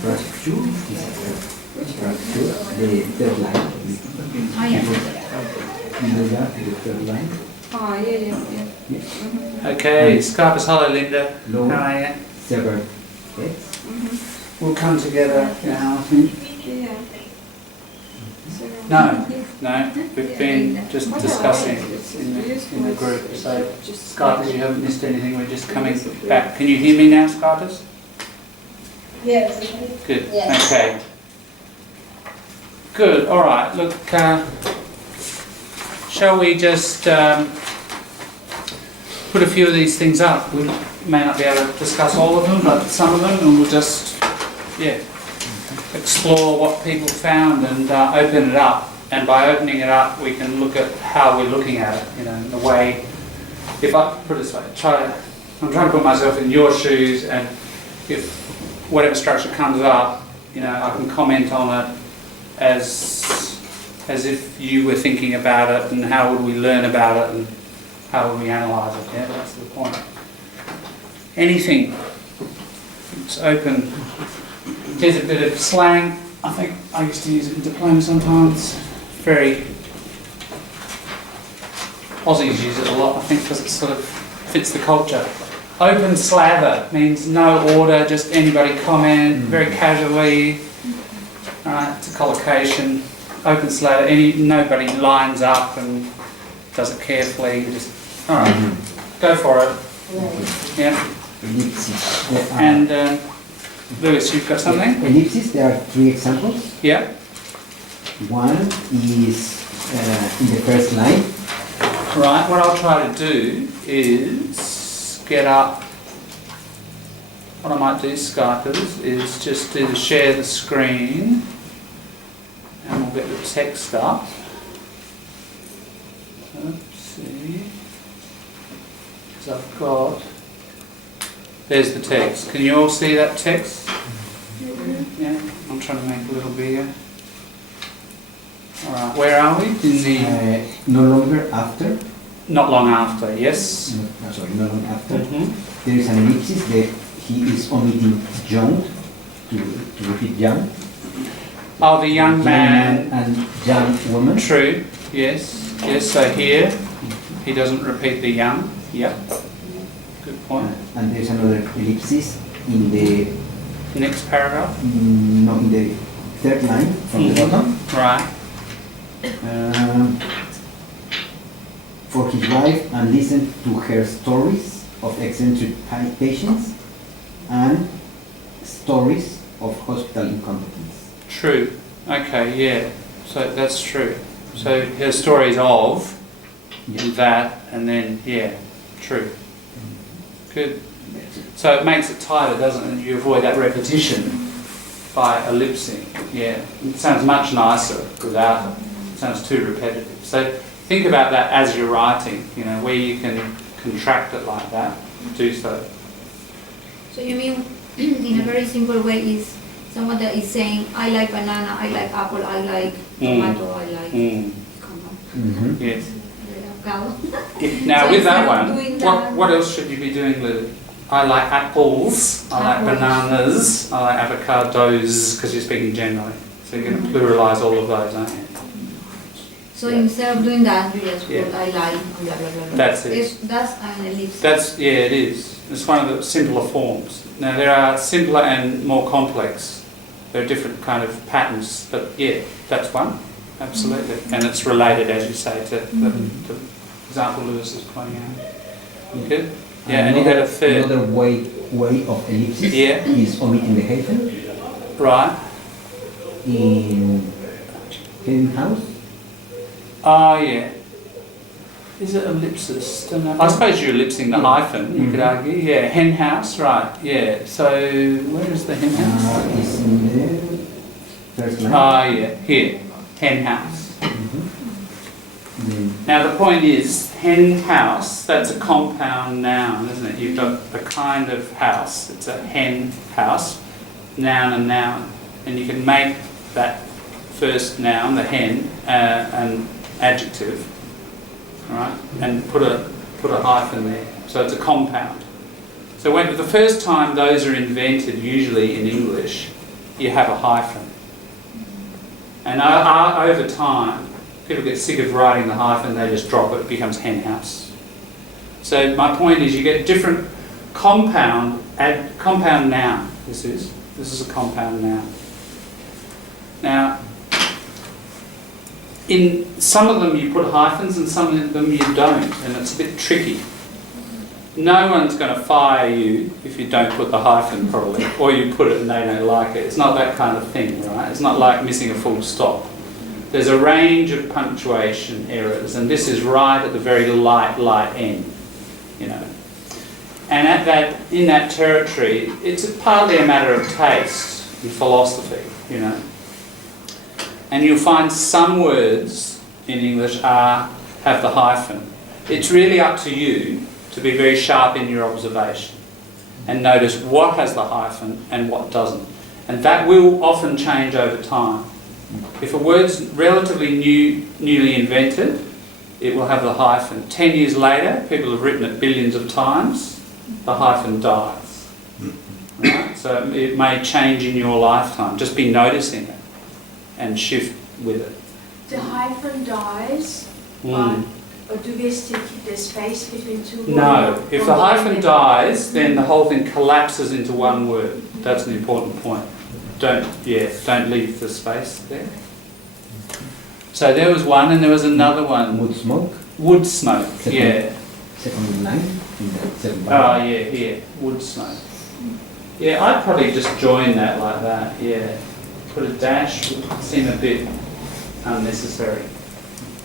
Brush 2 is brush 2, the third line. Oh, yeah. Below that, the third line. Oh, yeah. Okay, Scarpus, hello Linda. Low, How are you? severed heads. We'll come together now, I think. Yeah. No, we've been just discussing in the group. So, Scarpus, you haven't missed anything, we're just coming back. Can you hear me now, Scarpus? Yes. Good, Yes. okay. Good, alright, look, shall we just put a few of these things up? We may not be able to discuss all of them, but some of them, and we'll just, explore what people found and open it up. And by opening it up, we can look at how we're looking at it, in the way, if I put it this way, I'm trying to put myself in your shoes, and if whatever structure comes up, I can comment on it as if you were thinking about it, and how would we learn about it, and how would we analyse it. Yeah, that's the point. Anything. It's open. Here's a bit of slang. I think I used to use it in diploma sometimes. Very Aussies use it a lot, I think, because it sort of fits the culture. Open slather means no order, just anybody comment very casually. Alright, it's a collocation. Open slather, nobody lines up and does it carefully. Just alright, go for it. Yeah. Ellipsis. And Lewis, you've got something? Ellipsis, there are 3 examples. Yeah. One is in the first line. Right, what I'll try to do is get up, what I might do, Skypers, is just do the share the screen, and we'll get the text up. Let's see, because I've got, there's the text. Can you all see that text? Yeah, I'm trying to make it a little bigger. Alright, where are we? In the No longer after. not long after, yes? No long after. Mm-hmm. There is an ellipsis that he is omitting young, to repeat young. Oh, the young man. And young woman. True, yes. Yes, so here he doesn't repeat the young. Yep. Good point. And there's another ellipsis in the Next paragraph. no, in the third line from the bottom. Right. For his wife, and listen to her stories of eccentric patients and stories of hospital incompetence. True. Okay, yeah. So that's true. So her stories of that, and then, yeah, true. Good. So it makes it tighter, doesn't it? You avoid that repetition by ellipsing. Yeah. It sounds much nicer without it. It sounds too repetitive. So think about that as you're writing, where you can contract it like that, do so. So you mean, in a very simple way, is someone that is saying, I like banana, I like apple, I like tomato, I like... Yes. Cow. Now So with that instead of one, doing that- what else should you be doing, Lily? I like apples, I like bananas, I like avocados, because you're speaking generally. So you're going to pluralise all of those, aren't you? So instead of doing that, you just put Yeah. I like, blah, blah, blah, blah. That's it. That's an ellipsis. It is. It's one of the simpler forms. Now there are simpler and more complex. There are different kind of patterns, but yeah, that's one, absolutely. And it's related, as you say, to the example Lewis is pointing out. Good? Yeah, and you had a third. Another way of ellipsis is omitting the hyphen. Right. In Henhouse. Ah, yeah. Is it ellipsis? Don't know. I suppose you're ellipsing the hyphen, you could argue. Yeah, hen house, right. Yeah. So, where is the hen house? It's in the first line. Ah, yeah. Here. Hen house. Then Now, the point is, hen house, that's a compound noun, isn't it? You've got a kind of house. It's a hen house, noun and noun. And you can make that first noun, the hen, an adjective. Right, and put a hyphen there. So it's a compound. So when the first time those are invented, usually in English, you have a hyphen. And over time, people get sick of writing the hyphen, they just drop it, it becomes hen house. So my point is you get different compound noun, this is a compound noun. Now, in some of them you put hyphens and some of them you don't, and it's a bit tricky. No one's going to fire you if you don't put the hyphen properly, or you put it and they don't like it. It's not that kind of thing, right? It's not like missing a full stop. There's a range of punctuation errors, and this is right at the very light end, you know. And in that territory, it's partly a matter of taste and philosophy, you know. And you'll find some words in English have the hyphen. It's really up to you to be very sharp in your observation and notice what has the hyphen and what doesn't. And that will often change over time. If a word's relatively newly invented, it will have the hyphen. 10 years later, people have written it billions of times, the hyphen dies. Right? So it may change in your lifetime. Just be noticing it and shift with it. The hyphen dies, or do we still keep the space between two words? No, if the hyphen dies, then the whole thing collapses into one word. That's an important point. Don't leave the space there. So there was one, and there was another one. Wood smoke. Wood smoke, yeah. Second line in the second Oh, bar. yeah, here, wood smoke. Yeah, I'd probably just join that like that, yeah. Put a dash would seem a bit unnecessary.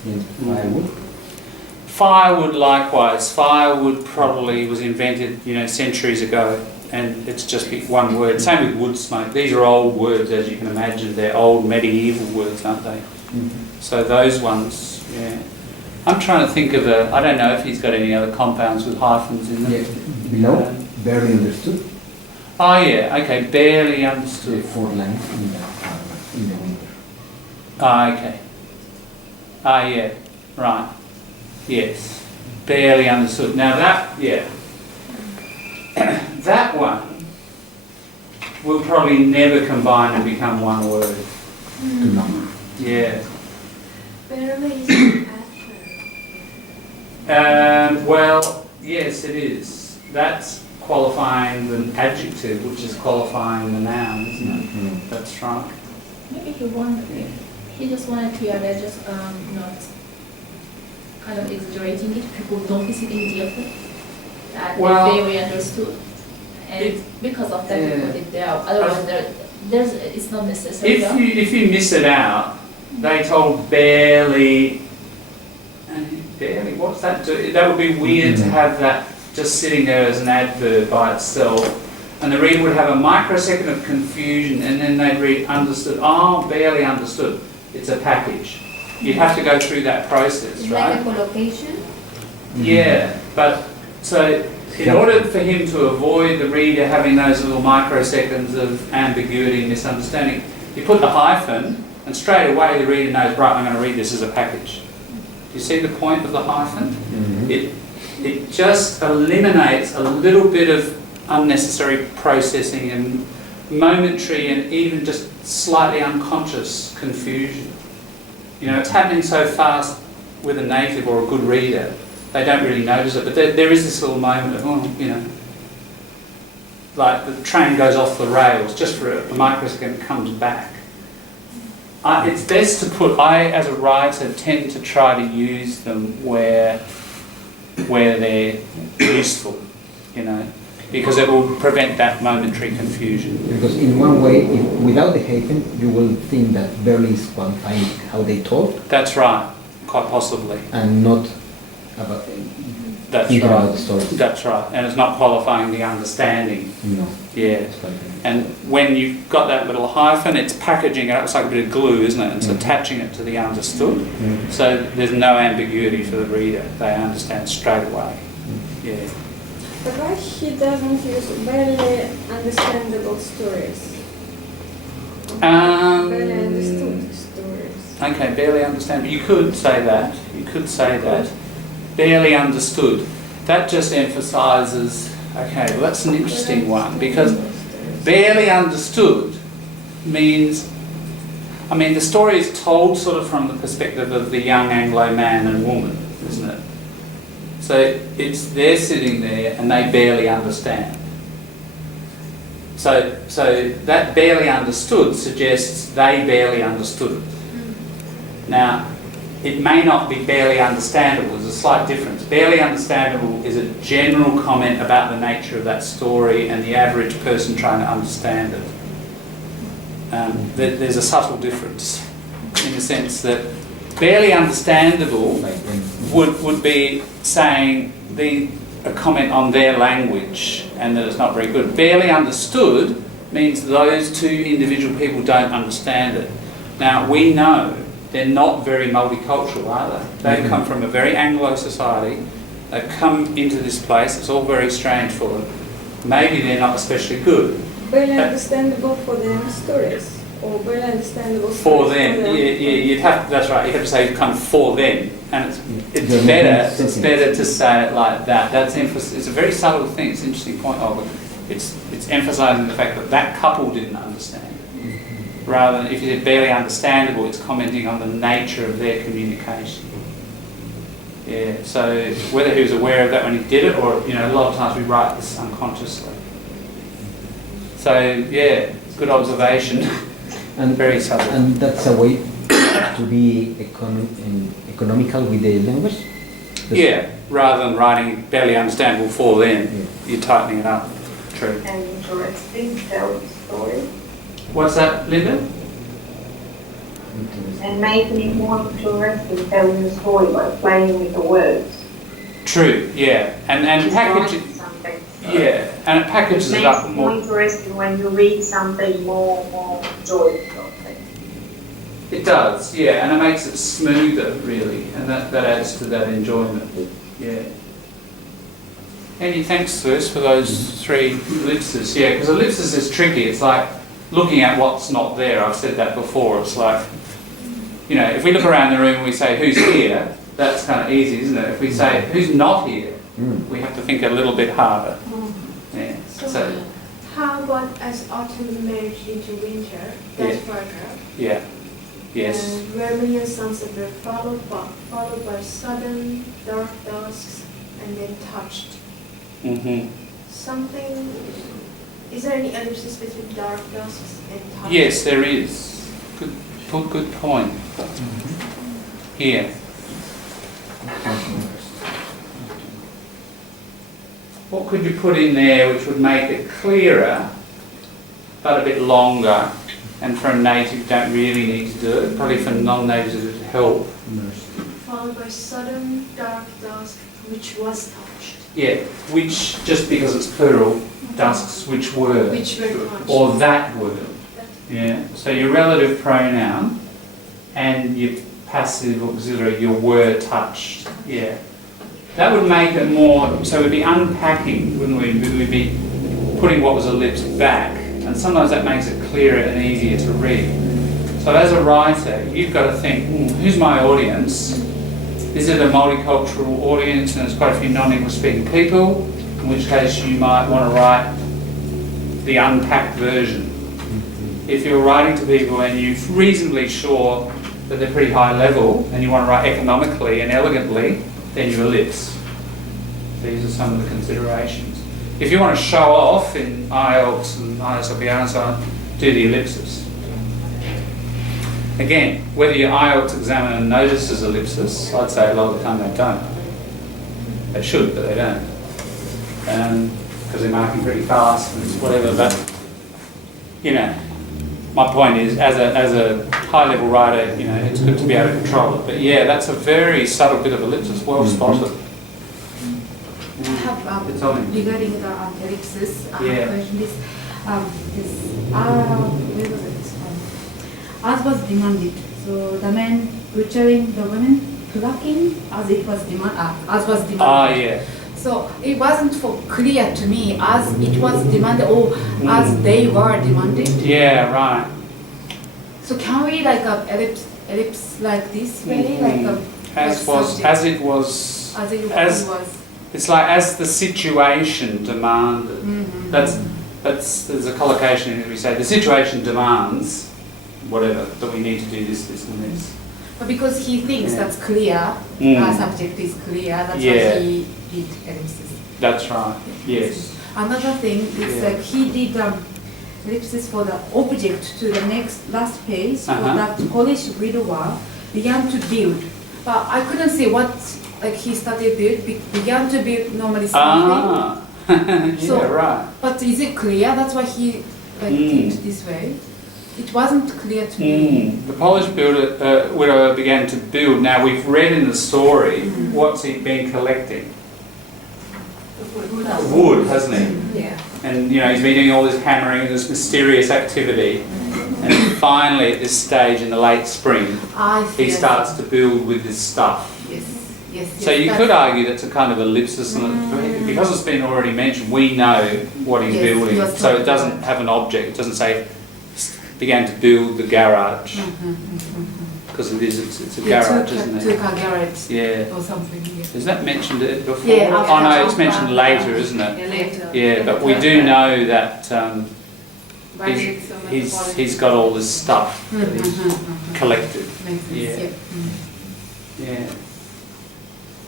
In firewood. Firewood likewise. Firewood probably was invented, centuries ago, and it's just one word. Same with wood smoke. These are old words, as you can imagine. They're old medieval words, aren't they? Mm-hmm. So those ones, yeah. I'm trying to think of I don't know if he's got any other compounds with hyphens in them. Yeah. Below, barely understood. Oh yeah, okay, barely The understood. 4 lines in the winter. Ah, okay. Ah, yeah, right. Yes, barely understood. Now that, that one will probably never combine and become one word. Too long. Yeah. Barely is an adverb. Well, yes, it is. That's qualifying the adjective, which is qualifying the noun, isn't it? Mm-hmm. That's right. Maybe he just wanted to they're just not kind of exaggerating it. People notice it immediately. That Well, they very understood, and because of that, we put it there. Otherwise, it's not necessary. If you miss it out, they told barely. Barely, what's that do? That would be weird to have that just sitting there as an adverb by itself. And the reader would have a microsecond of confusion, and then they'd read understood. Oh, barely understood. It's a package. You have to go through that process, It's right? like a collocation. Yeah, but so in order for him to avoid the reader having those little microseconds of ambiguity and misunderstanding, you put the hyphen, and straight away the reader knows, right, I'm going to read this as a package. Do you see the point of the hyphen? Mm-hmm. It just eliminates a little bit of unnecessary processing and momentary and even just slightly unconscious confusion. It's happening so fast with a native or a good reader, they don't really notice it, but there is this little moment of, like the train goes off the rails, just for a microsecond comes back. It's best to put, I as a writer tend to try to use them where they're useful, because it will prevent that momentary confusion. Because in one way, without the hyphen, you will think that barely is qualifying how they talk That's right, quite possibly. and not about That's thinking about the right. story. That's right, and it's not qualifying the understanding. No. Yeah. It's qualifying. And when you've got that little hyphen, it's packaging it. It's like a bit of glue, isn't it? It's attaching it to the understood. Mm. So there's no ambiguity for the reader. They understand straight away. Yeah. But why he doesn't use barely understandable stories? Barely understood stories. Okay, barely understand. You could say that. You could say that. Barely understood. That just emphasises Okay, well that's an interesting one because barely understood means, I mean, the story is told sort of from the perspective of the young Anglo man and woman, isn't it? So they're sitting there and they barely understand. So that barely understood suggests they barely understood it. Now, it may not be barely understandable, there's a slight difference. Barely understandable is a general comment about the nature of that story and the average person trying to understand it. There's a subtle difference in the sense that barely understandable would be saying a comment on their language and that it's not very good. Barely understood means those two individual people don't understand it. Now, we know they're not very multicultural, are they? They've come from a very Anglo society. They've come into this place. It's all very strange for them. Maybe they're not especially good. Barely understandable for them stories, or barely understandable For stories them, you'd have. That's right. You have to say kind of for them, and it's better to say it like that. That's emphasis. It's a very subtle thing. It's an interesting point, Olga. It's emphasising the fact that that couple didn't understand. Rather than if you said barely understandable, it's commenting on the nature of their communication. Yeah. So whether he was aware of that when he did it, or a lot of times we write this unconsciously. So yeah, good observation. And very subtle. And that's a way to be economical with the language. Yeah, rather than writing barely understandable for them, you're tightening it up. True. And interesting, tell the story. What's that, Linda? And making it more interesting, telling the story by playing with the words. True, yeah. And package it, Something. yeah, and it packages it Makes up it more interesting when you read something more joyful. It does, yeah, and it makes it smoother, really, and that adds to that enjoyment. Yeah. Any thanks, Lewis, for those 3 ellipses? Yeah, because ellipsis is tricky. It's like looking at what's not there. I've said that before. It's like, if we look around the room and we say, who's here, that's kind of easy, isn't it? If we say, who's not here, we have to think a little bit harder. Yeah. So How about as autumn merged into winter, that paragraph? yeah. Yes. And vermilion sunset were followed by sudden dark dusks and then touched. Mm-hmm. Something. Is there any ellipsis between dark dusks and touched? Yes, there is. Good point. Here. What could you put in there which would make it clearer, but a bit longer? And for a native, you don't really need to do it. Probably for non-natives, it would help. Followed by sudden dark dusk, which was touched. Yeah, which, just because it's plural, dusks, which were. Which were touched. Or that were. Yeah, so your relative pronoun and your passive auxiliary, your were touched. Yeah. That would make it more, so we'd be unpacking, wouldn't we? We'd be putting what was ellipsed back. And sometimes that makes it clearer and easier to read. So as a writer, you've got to think, who's my audience? Is it a multicultural audience and there's quite a few non-English speaking people? In which case you might want to write the unpacked version. If you're writing to people and you're reasonably sure that they're pretty high level and you want to write economically and elegantly, then you ellipse. These are some of the considerations. If you want to show off in IELTS and ISLBR and so on, do the ellipsis. Again, whether your IELTS examiner notices ellipsis, I'd say a lot of the time they don't. They should, but they don't. Because they're marking pretty fast and whatever, but, my point is, as a high-level writer, it's good to be able to control it. But yeah, that's a very subtle bit of ellipsis, well spotted. I have regarding the ellipsis. Yeah. Question is, where was it? As was demanded. So the men butchering the women, plucking as it was as was demanded. Ah, yeah. So it wasn't clear to me as it was demanded or as they were demanded. Yeah, right. So can we like a ellipse like this way, like a As it was. as it as- was. It's like as the situation demanded. That's there's a collocation in it. We say the situation demands whatever, that we need to do this, this, and this. But because he thinks Yeah. that's clear, Mm. subject is clear, that's Yeah. why he did ellipsis. That's right. Yes. Another thing is Yeah. like he did ellipsis for the object to the last page, so Uh-huh. that Polish widower began to build. But I couldn't see what, like he started build, began to build normally something. Ah. Yeah, So- right. But is it clear? That's why he did this way. It wasn't clear to me. The Polish widower began to build. Now we've read in the story, what's he been collecting? Wood, hasn't he? Yeah. And you know, he's been doing all this hammering, this mysterious activity, and finally at this stage in the late spring, I see. he starts to build with this stuff. Yes, yes. So yes, you that's- could argue that's a kind of ellipsis, and because it's been already mentioned, we know what he's Yes, building. he was So talking it doesn't about- have an object. It doesn't say began to build the garage, because it's a garage, isn't it? Took a garage Yeah. or something. Yeah. Is that mentioned it before? Yeah, Oh no, it's after- mentioned later, isn't it? Yeah, later. Yeah, but we do know that But he's, it's a metropolitan- he's got all this stuff that he's collected. Makes sense, Yeah. yeah.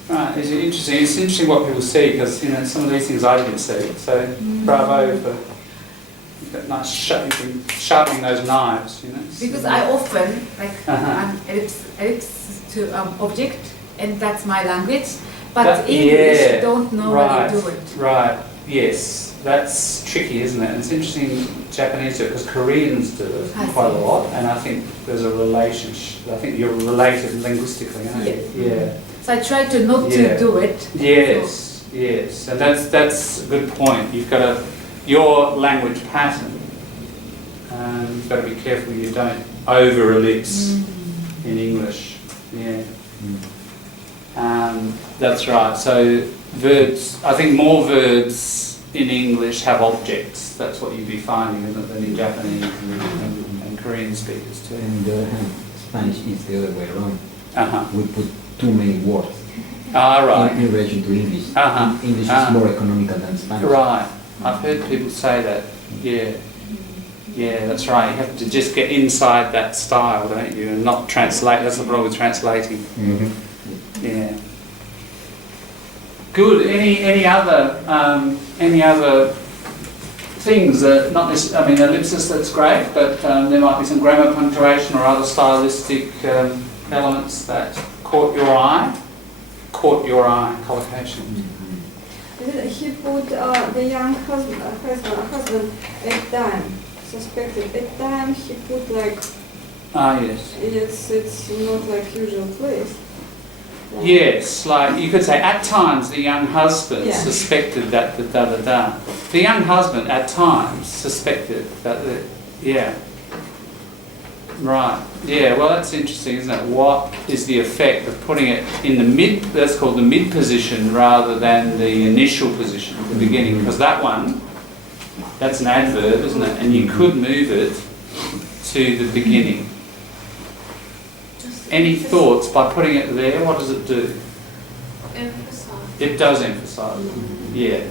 Yeah. Right, it's interesting. It's interesting what people see, because you know some of these things I didn't see. So bravo for you've got nice sharpening those knives. You know. Because I often like Uh-huh. ellipse to object, and that's my language. But That- English yeah, don't know right, how to do it. Right. Yes, that's tricky, isn't it? And it's interesting Japanese do it because Koreans do it I quite a see. lot, and I think there's a relationship. I think you're related linguistically, aren't you? Yeah. So I try to not Yeah. to do it. Yes, yes, and that's a good point. You've got your language pattern. You've got to be careful you don't over ellipse in English. Yeah, that's right. So verbs, I think more verbs in English have objects. That's what you'd be finding, isn't it, than in Japanese and Korean speakers too. On the other hand, Spanish is the other way around. Uh-huh. We put too many words Ah, right. in relation to English. Uh-huh. English is Ah. more economical than Spanish. Right. I've heard people say that. Yeah. Yeah, that's right. You have to just get inside that style, don't you? And not translate. That's the problem with translating. Mhm. Yeah. Good. Any other things that not necessarily, I mean, ellipsis, that's great, but there might be some grammar, punctuation, or other stylistic elements that caught your eye. Caught your eye. Collocation. He put the young husband at time, suspected. At time he put like, Ah, yes. it's not like usual place. Yes, like you could say at times the young husband Yeah. suspected that the da-da-da. The young husband at times suspected that the, yeah. Right, yeah, well that's interesting, isn't it? What is the effect of putting it in the mid, that's called the mid position rather than the initial position at the beginning, because that one, that's an adverb, isn't it? And you could move it to the beginning. Any thoughts by putting it there? What does it do? Emphasize. It does emphasise, yeah.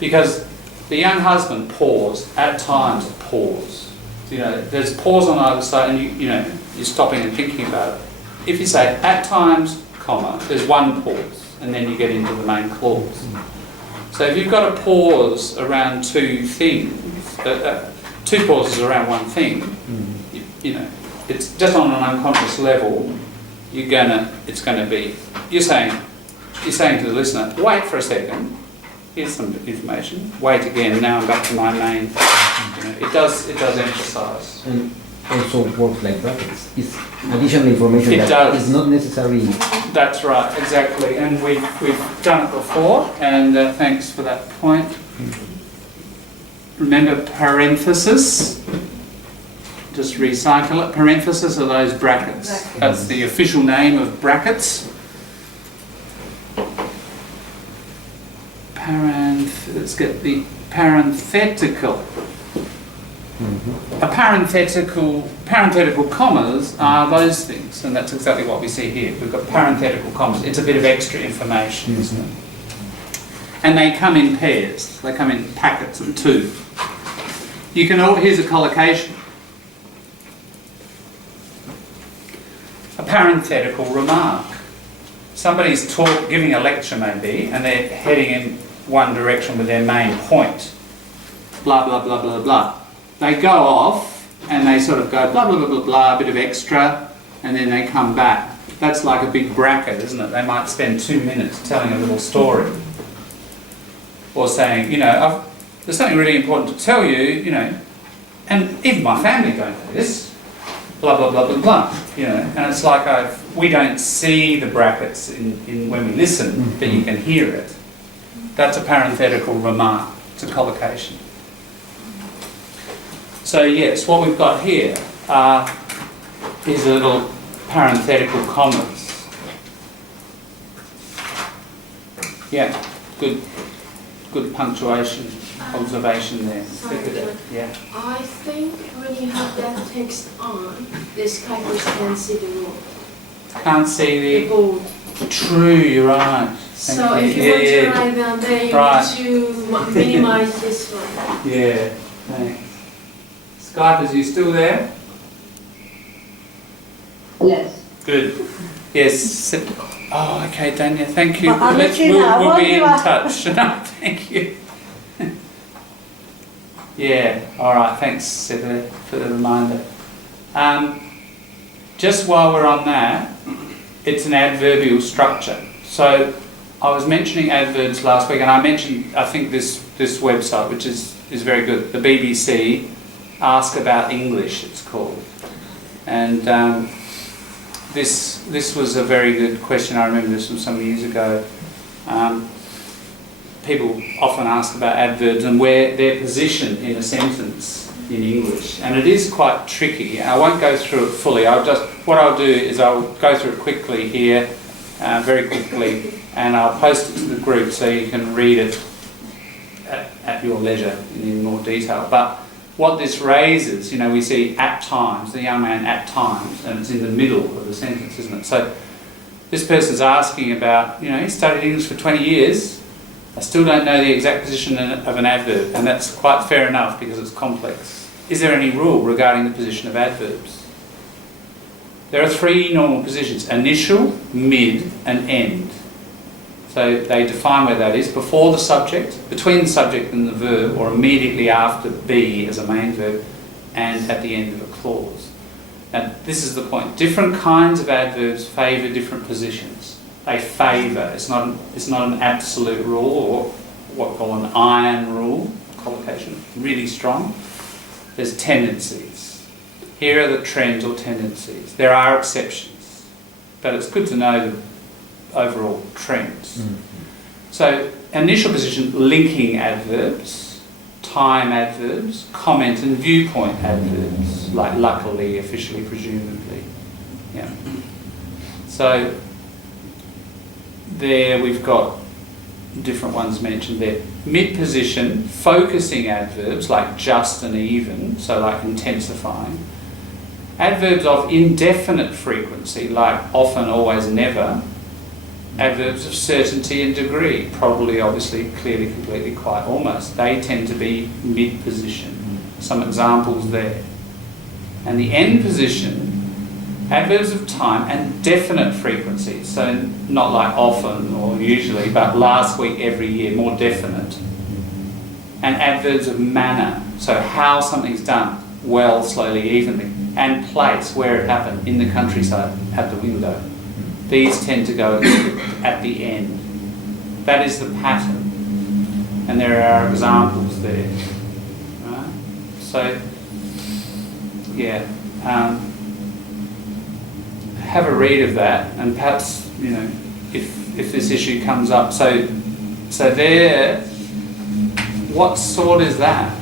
Because the young husband paused, at times pause. You know, there's pause on either side and you're stopping and thinking about it. If you say at times, comma, there's one pause and then you get into the main clause. So if you've got a pause around two things, two pauses around one thing, you know, it's just on an unconscious level, it's gonna be, you're saying to the listener, wait for a second, here's some information, wait again, now I'm back to my main, you know, it does emphasise. And also works like brackets. It's additional information It that does. is not necessary. That's right, exactly, and we've done it before, and thanks for that point. Remember parenthesis? Just recycle it. Parenthesis are those brackets. That's the official name of brackets. Let's get the parenthetical. A parenthetical commas are those things, and that's exactly what we see here. We've got parenthetical commas. It's a bit of extra information, isn't it? and they come in pairs. They come in packets of 2. You can here's a collocation. A parenthetical remark. Somebody's giving a lecture maybe, and they're heading in one direction with their main point. Blah, blah, blah, blah, blah. They go off and they sort of go blah, blah, blah, blah, blah, a bit of extra, and then they come back. That's like a big bracket, isn't it? They might spend 2 minutes telling a little story. Or saying, you know, there's something really important to tell you, you know, and even my family don't know this. Blah, blah, blah, blah, blah, you know, and it's like we don't see the brackets in when we listen, but you can hear it. That's a parenthetical remark. It's a collocation. So yes, what we've got here is a little parenthetical commas. Yeah, good punctuation, observation there. Sorry, Yeah. I think when you have that text on, the Skypers can see the rule. Can't see The board. True, you're right. So if you want to write down there, you Right. need to minimize this one. Yeah, thanks. Skype, is you still there? Yes. Good. Yes. Oh, okay, Dania, thank you. Well, I'll let you know. I We'll won't be in give up. touch. No, thank you. Yeah, all right, thanks, Cecilia, for the reminder. Just while we're on that, it's an adverbial structure. So I was mentioning adverbs last week, and I mentioned, I think, this website, which is very good, the BBC, Ask About English, it's called. And this was a very good question. I remember this from some years ago. People often ask about adverbs and where their position in a sentence in English, and it is quite tricky. I won't go through it fully. What I'll do is I'll go through it quickly here, very quickly, and I'll post it to the group so you can read it at your leisure in more detail. But what this raises, you know, we see at times, the young man at times, and it's in the middle of the sentence, isn't it? So this person's asking about, you know, he studied English for 20 years. I still don't know the exact position of an adverb, and that's quite fair enough because it's complex. Is there any rule regarding the position of adverbs? There are 3 normal positions: initial, mid, and end. So they define where that is: before the subject, between the subject and the verb, or immediately after be as a main verb, and at the end of a clause. Now this is the point. Different kinds of adverbs favour different positions. They favour. It's not an absolute rule, or what we call an iron rule, collocation, really strong. There's tendencies. Here are the trends or tendencies. There are exceptions, but it's good to know the overall trends. Mm-hmm. So initial position, linking adverbs, time adverbs, comment and viewpoint adverbs, like luckily, officially, presumably. Yeah. So there we've got different ones mentioned there. Mid-position, focusing adverbs like just and even, so like intensifying. Adverbs of indefinite frequency like often, always, never. Adverbs of certainty and degree, probably, obviously, clearly, completely, quite, almost. They tend to be mid-position. Some examples there. And the end position, adverbs of time and definite frequency, so not like often or usually, but last week, every year, more definite. And adverbs of manner, so how something's done, well, slowly, evenly. And place, where it happened, in the countryside, at the window. These tend to go at the end. That is the pattern. And there are examples there. Right? So, yeah. Have a read of that, and perhaps, you know, if this issue comes up. So there, what sort is that?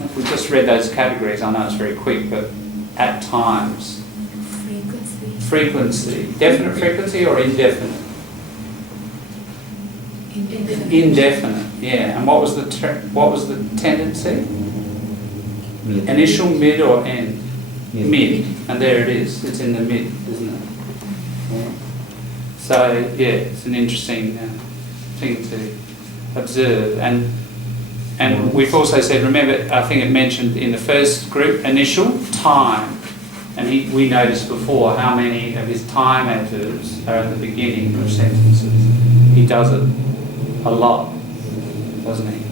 If we just read those categories, I know it's very quick, but at times. Frequency. Definite frequency or indefinite? Indefinite. Yeah. And what was the tendency? Mid. Initial, mid, or end? Mid. And there it is. It's in the mid, isn't it? Yeah. So yeah, it's an interesting thing to observe. And we've also said, remember, I think it mentioned in the first group, initial, time. And we noticed before how many of his time adverbs are at the beginning of sentences. He does it a lot, doesn't he?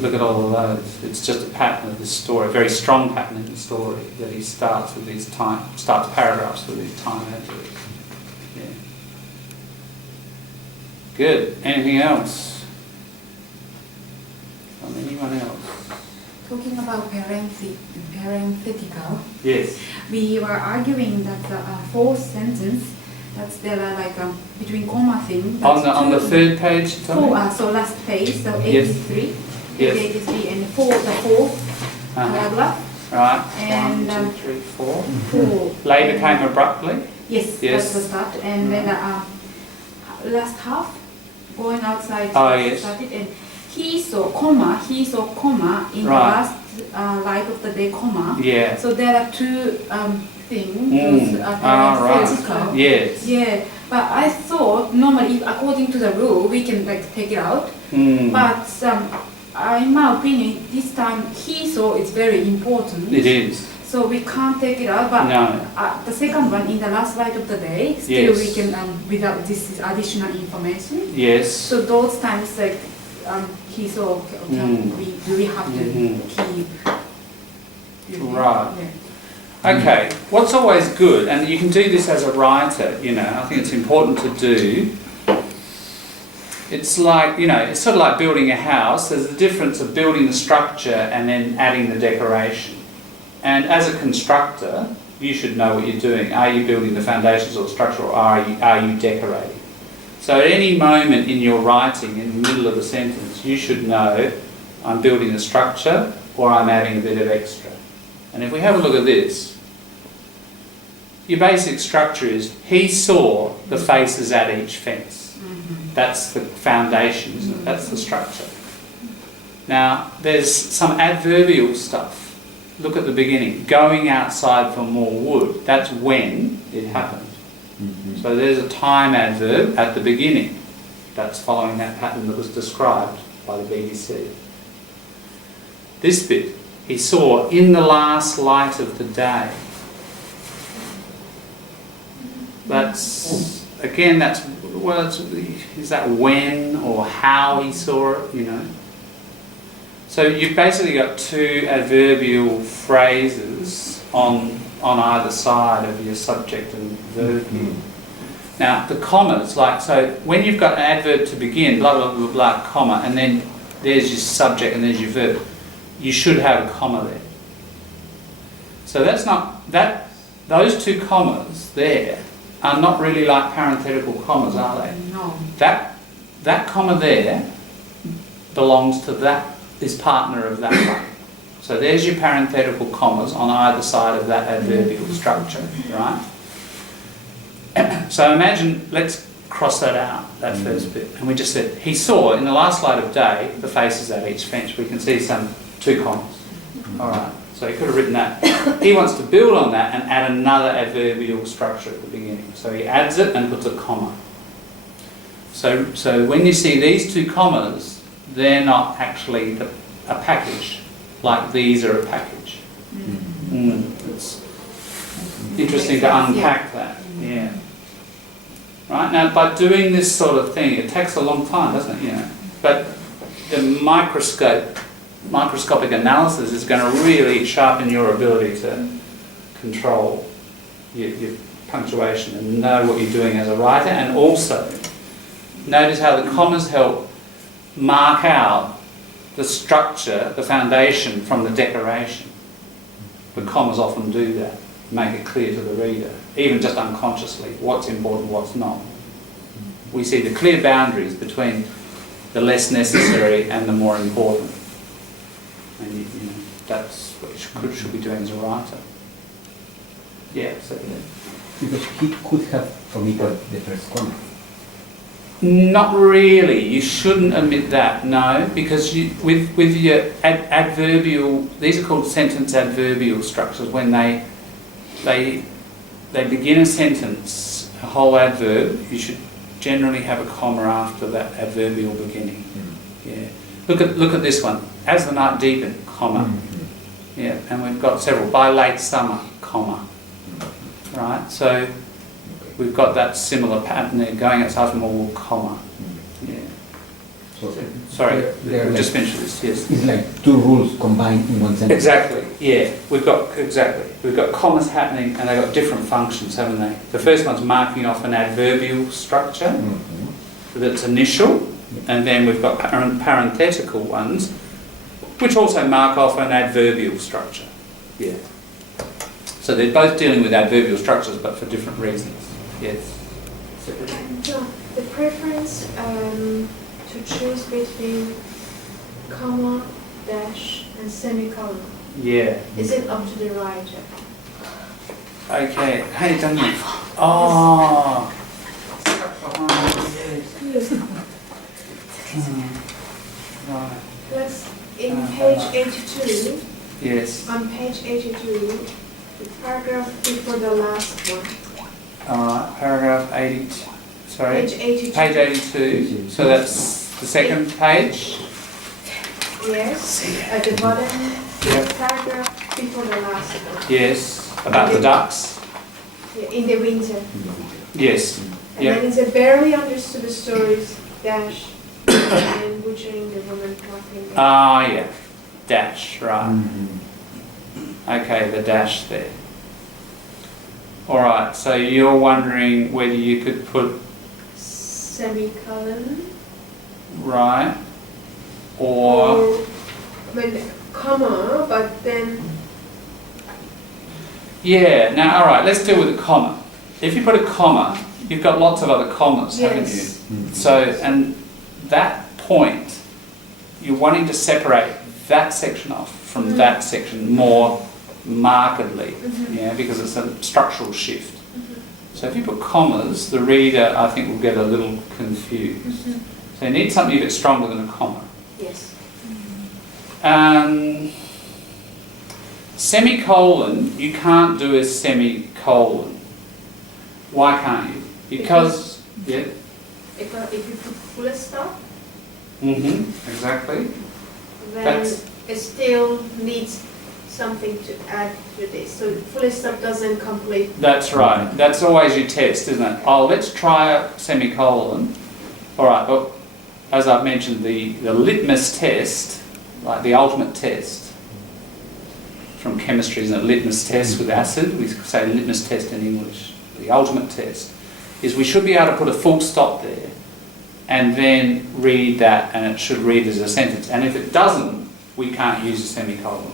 Look at all of those. It's just a pattern of this story, a very strong pattern in the story, that he starts with these starts paragraphs with these time adverbs. Yeah. Good. Anything else? From anyone else? Talking about parenthetical, Yes. we were arguing that the fourth sentence, that's there are like between comma thing. On the third page? So last page, so 83. Yes. 83 and the fourth paragraph. Right. And 1, 2, 3, 4. 4. Labour came abruptly. Yes, Yes. that's the start. And then last half, going outside. Oh, yes. Started, and he saw comma in the Right. last light of the day comma. Yeah. So there are two things. Those Right. parenthetical. Yes. Yeah, but I thought normally, according to the rule, we can like take it out. But in my opinion, this time he saw it's very important. It is. So we can't take it out. But No. the second one, in the last light of the day, still Yes. we can without this additional information. Yes. So those times like he saw. Okay, we have to keep. Right. Yeah. Okay, what's always good, and you can do this as a writer, you know, I think it's important to do. It's like, you know, it's sort of like building a house. There's the difference of building the structure and then adding the decoration. And as a constructor, you should know what you're doing. Are you building the foundations or the structure, or are you decorating? So at any moment in your writing, in the middle of the sentence, you should know I'm building the structure or I'm adding a bit of extra. And if we have a look at this, your basic structure is he saw the faces at each fence. That's the foundation, isn't it? That's the structure. Now, there's some adverbial stuff. Look at the beginning. Going outside for more wood. That's when it happened. So there's a time adverb at the beginning. That's following that pattern that was described by the BBC. This bit, he saw in the last light of the day. That's, again, is that when or how he saw it, you know? So you've basically got two adverbial phrases on either side of your subject and verb. Now, the commas, like, so when you've got an adverb to begin, blah, blah, blah, blah, comma, and then there's your subject and there's your verb, you should have a comma there. So that's not, those two commas there are not really like parenthetical commas, are they? No. That comma there belongs to that, is partner of that one. So there's your parenthetical commas on either side of that adverbial structure, right? So imagine, let's cross that out, that first bit. And we just said, he saw in the last light of day the faces at each fence. We can see two commas. All right, so he could have written that. He wants to build on that and add another adverbial structure at the beginning. So he adds it and puts a comma. So when you see these two commas, they're not actually a package, like these are a package. It's interesting to unpack that, yeah. Right, now by doing this sort of thing, it takes a long time, doesn't it, you know? But the microscopic analysis is going to really sharpen your ability to control your punctuation and know what you're doing as a writer, and also notice how the commas help mark out the structure, the foundation from the decoration. The commas often do that, make it clear to the reader, even just unconsciously, what's important, what's not. We see the clear boundaries between the less necessary and the more important. And you know, that's what you should be doing as a writer. Yeah, so Because he could have omitted the first comma. not really. You shouldn't omit that, no, because with your adverbial, these are called sentence adverbial structures. When they begin a sentence, a whole adverb, you should generally have a comma after that adverbial beginning. Yeah. Look at this one. As the night deepened, comma. Yeah, and we've got several. By late summer, comma. Right. So we've got that similar pattern there. Going outside from a wall, comma. Yeah. So Sorry, they're we'll just like, finish this. Yes. it's like two rules combined in one sentence. Exactly. Yeah. We've got commas happening, and they've got different functions, haven't they? The first one's marking off an adverbial structure that's initial, and then we've got parenthetical ones, which also mark off an adverbial structure. Yeah. So they're both dealing with adverbial structures, but for different reasons. Yes. And the preference to choose between comma, dash, and semicolon. Yeah. Is it up to the writer? Okay. Hey, Daniel. Oh. Right. Let's, in page 82, Yes. on page 82, the paragraph before the last one. Alright, paragraph 80. Sorry. Page 82. Page 82. So that's the second page. Yes, at the bottom, Yep. paragraph before the last one. Yes. About the ducks. Yeah, in the winter. Yes. And Yep. then it's a barely understood stories, dash, and butchering the woman talking. Ah, yeah. Dash, right. Okay, the dash there. Alright, so you're wondering whether you could put Semicolon. right or When comma, but then yeah. Now, alright, let's deal with a comma. If you put a comma, you've got lots of other commas, haven't yes. you? So, and that point, you're wanting to separate that section off from that section more markedly, yeah, because it's a structural shift. So if you put commas, the reader, I think, will get a little confused. So you need something a bit stronger than a comma. Yes. Semicolon, you can't do a semicolon. Why can't you? Because, yeah. If you put full stop, Exactly. then That's- it still needs something to add to this. So full stop doesn't complete. That's right. That's always your test, isn't it? Oh, let's try a semicolon. All right, but as I've mentioned, the litmus test, like the ultimate test from chemistry, isn't it? Litmus test with acid. We say litmus test in English. The ultimate test is we should be able to put a full stop there and then read that, and it should read as a sentence. And if it doesn't, we can't use a semicolon.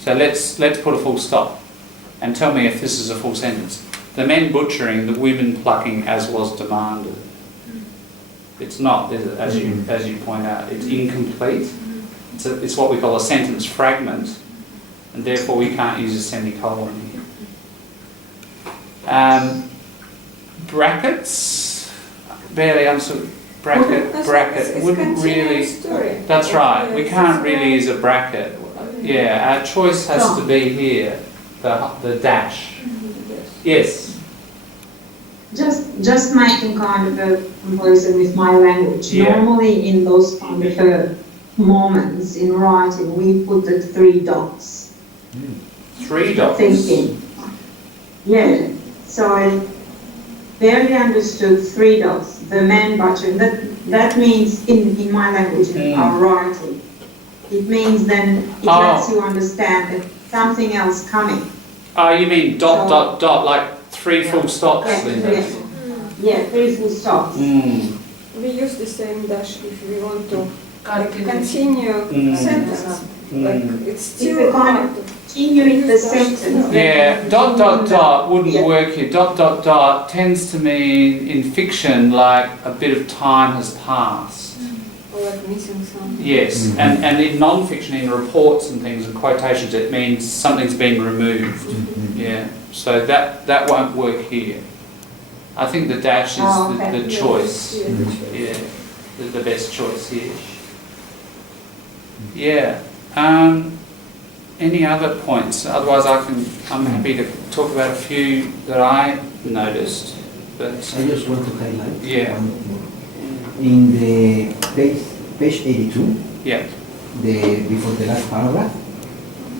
So let's put a full stop and tell me if this is a full sentence. The men butchering, the women plucking as was demanded. It's not, is it? As you point out, it's incomplete. It's what we call a sentence fragment, and therefore we can't use a semicolon here. Brackets, barely understood. Bracket wouldn't really. That's right. We can't really use a bracket. Yeah, our choice has to be here, the dash. Yes. Just making kind of a comparison with my language. Yeah. Normally in those kind of moments in writing, we put the 3 dots. 3 dots. Thinking. Yeah. So I barely understood 3 dots. The man butcher. That means in my language, in our writing, it means then it lets you understand that something else coming. Oh, you mean dot, dot, dot, like 3 full stops then? Yeah, 3 full stops. We use the same dash if we want to continue sentence. Like it's still hard to continue the sentence. Yeah, dot, dot, dot wouldn't work here. Dot, dot, dot tends to mean in fiction like a bit of time has passed. or like missing something. Yes, and in non-fiction, in reports and things and quotations, it means something's been removed. Yeah, so that won't work here. I think the dash is the choice. Yeah, the best choice here. Yeah. Any other points? Otherwise, I'm happy to talk about a few that I noticed. But I just want to highlight Yeah. one more. In the page page 82, Yep. before the last paragraph,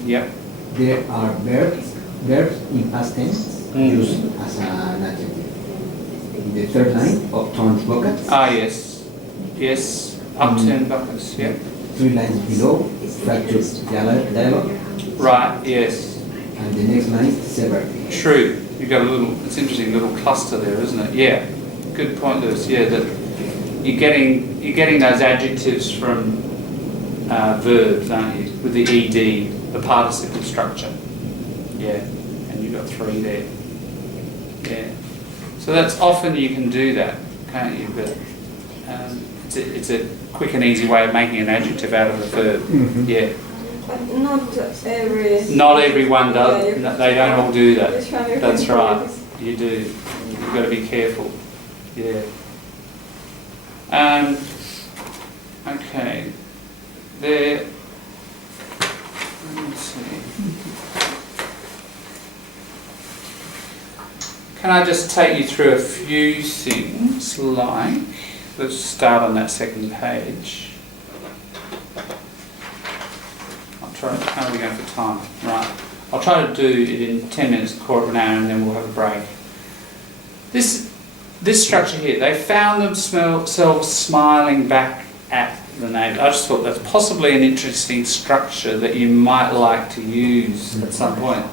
Yep. there are verbs in past tense used as an adjective. In the third line, upturned buckets. Ah, yes. Yes. Upturned buckets. Yep. 3 lines below, fractured dialogue. Right. Yes. And the next line, severed. True. You've got a little. It's interesting little cluster there, isn't it? Yeah. Good point, Lewis. Yeah. That you're getting those adjectives from verbs, aren't you? With the ed, the participle structure. Yeah. And you've got 3 there. Yeah. So that's often you can do that, can't you? But it's a quick and easy way of making an adjective out of a verb. Mm-hmm. Yeah. But not Not everyone does. Yeah, No, they don't all do that. Which one you That's can right. use? You do. You've got to be careful. Yeah. Okay. There. Let's see. Can I just take you through a few things, like, let's start on that second page. I'll try, how are we going for time? Right. I'll try to do it in 10 minutes, quarter of an hour, and then we'll have a break. This structure here, they found themselves smiling back at the neighbour. I just thought that's possibly an interesting structure that you might like to use at some point.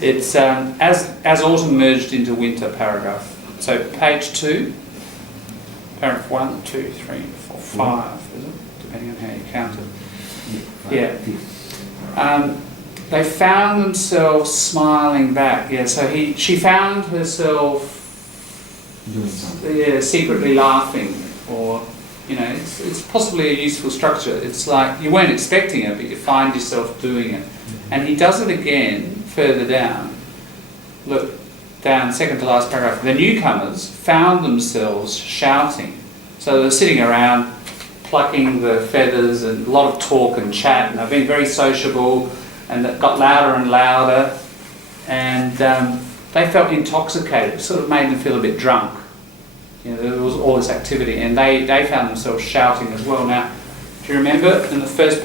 It's as autumn merged into winter paragraph. So page 2, paragraph 1, 2, 3, 4, 5, is it? Depending on how you count it. Yeah. They found themselves smiling back. Yeah. So she found herself Doing something. secretly laughing, or it's possibly a useful structure. It's like you weren't expecting it, but you find yourself doing it. And he does it again further down. Look, down second to last paragraph. The newcomers found themselves shouting. So they're sitting around plucking the feathers and a lot of talk and chat, and they've been very sociable, and it got louder and louder, and they felt intoxicated. It sort of made them feel a bit drunk. There was all this activity, and they found themselves shouting as well. Now, do you remember in the first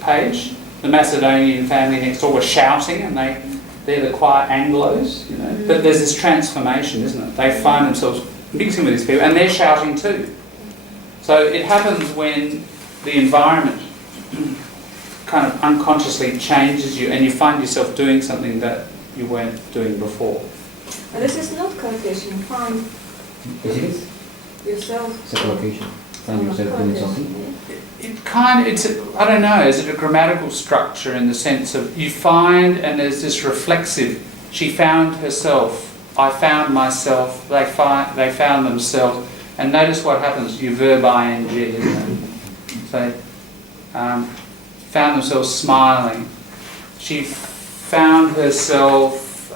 page, the Macedonian family next door were shouting, and they're the quiet Anglos, But there's this transformation, isn't it? They find themselves mixing with these people, and they're shouting too. So it happens when the environment kind of unconsciously changes you, and you find yourself doing something that you weren't doing before. And this is not collocation. Find Yes, it is. yourself. It's a collocation. Find yourself doing something. I don't know, is it a grammatical structure in the sense of you find, and there's this reflexive, she found herself, I found myself, they found themselves, and notice what happens, you verb ing, isn't it? So, found themselves smiling. She found herself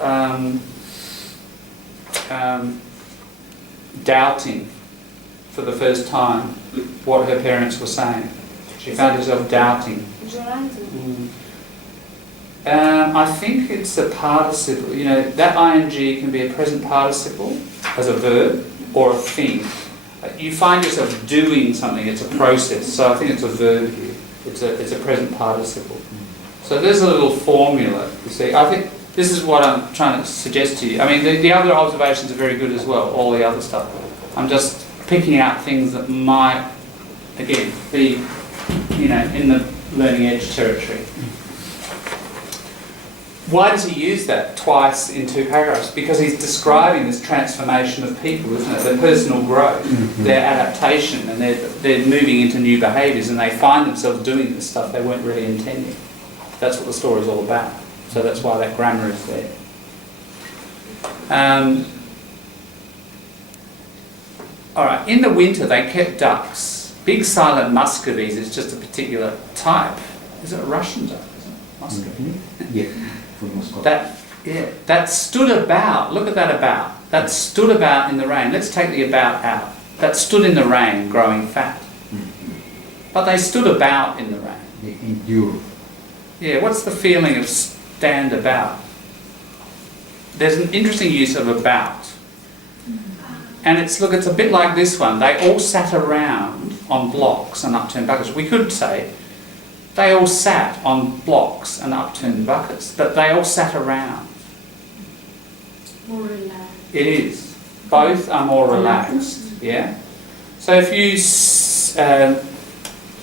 doubting for the first time what her parents were saying. She found herself doubting. I think it's a participle. That ing can be a present participle as a verb or a thing. You find yourself doing something, it's a process. So I think it's a verb here. It's a present participle. So there's a little formula, you see. I think this is what I'm trying to suggest to you. I mean, the other observations are very good as well, all the other stuff. I'm just picking out things that might, again, be, in the learning edge territory. Why does he use that twice in 2 paragraphs? Because he's describing this transformation of people, isn't it? Their personal growth, their adaptation, and they're moving into new behaviours, and they find themselves doing this stuff they weren't really intending. That's what the story is all about. So that's why that grammar is there. Alright, in the winter they kept ducks. Big silent muscovies is just a particular type. Is it a Russian duck? Is it? Muscovy? Yeah, from Moscow. That stood about, look at that about. That stood about in the rain. Let's take the about out. That stood in the rain growing fat. But they stood about in the rain. They endure. Yeah, what's the feeling of stand about? There's an interesting use of about. And it's a bit like this one. They all sat around on blocks and upturned buckets. We could say they all sat on blocks and upturned buckets, but they all sat around. More relaxed. It is. Both are more relaxed, yeah? So if you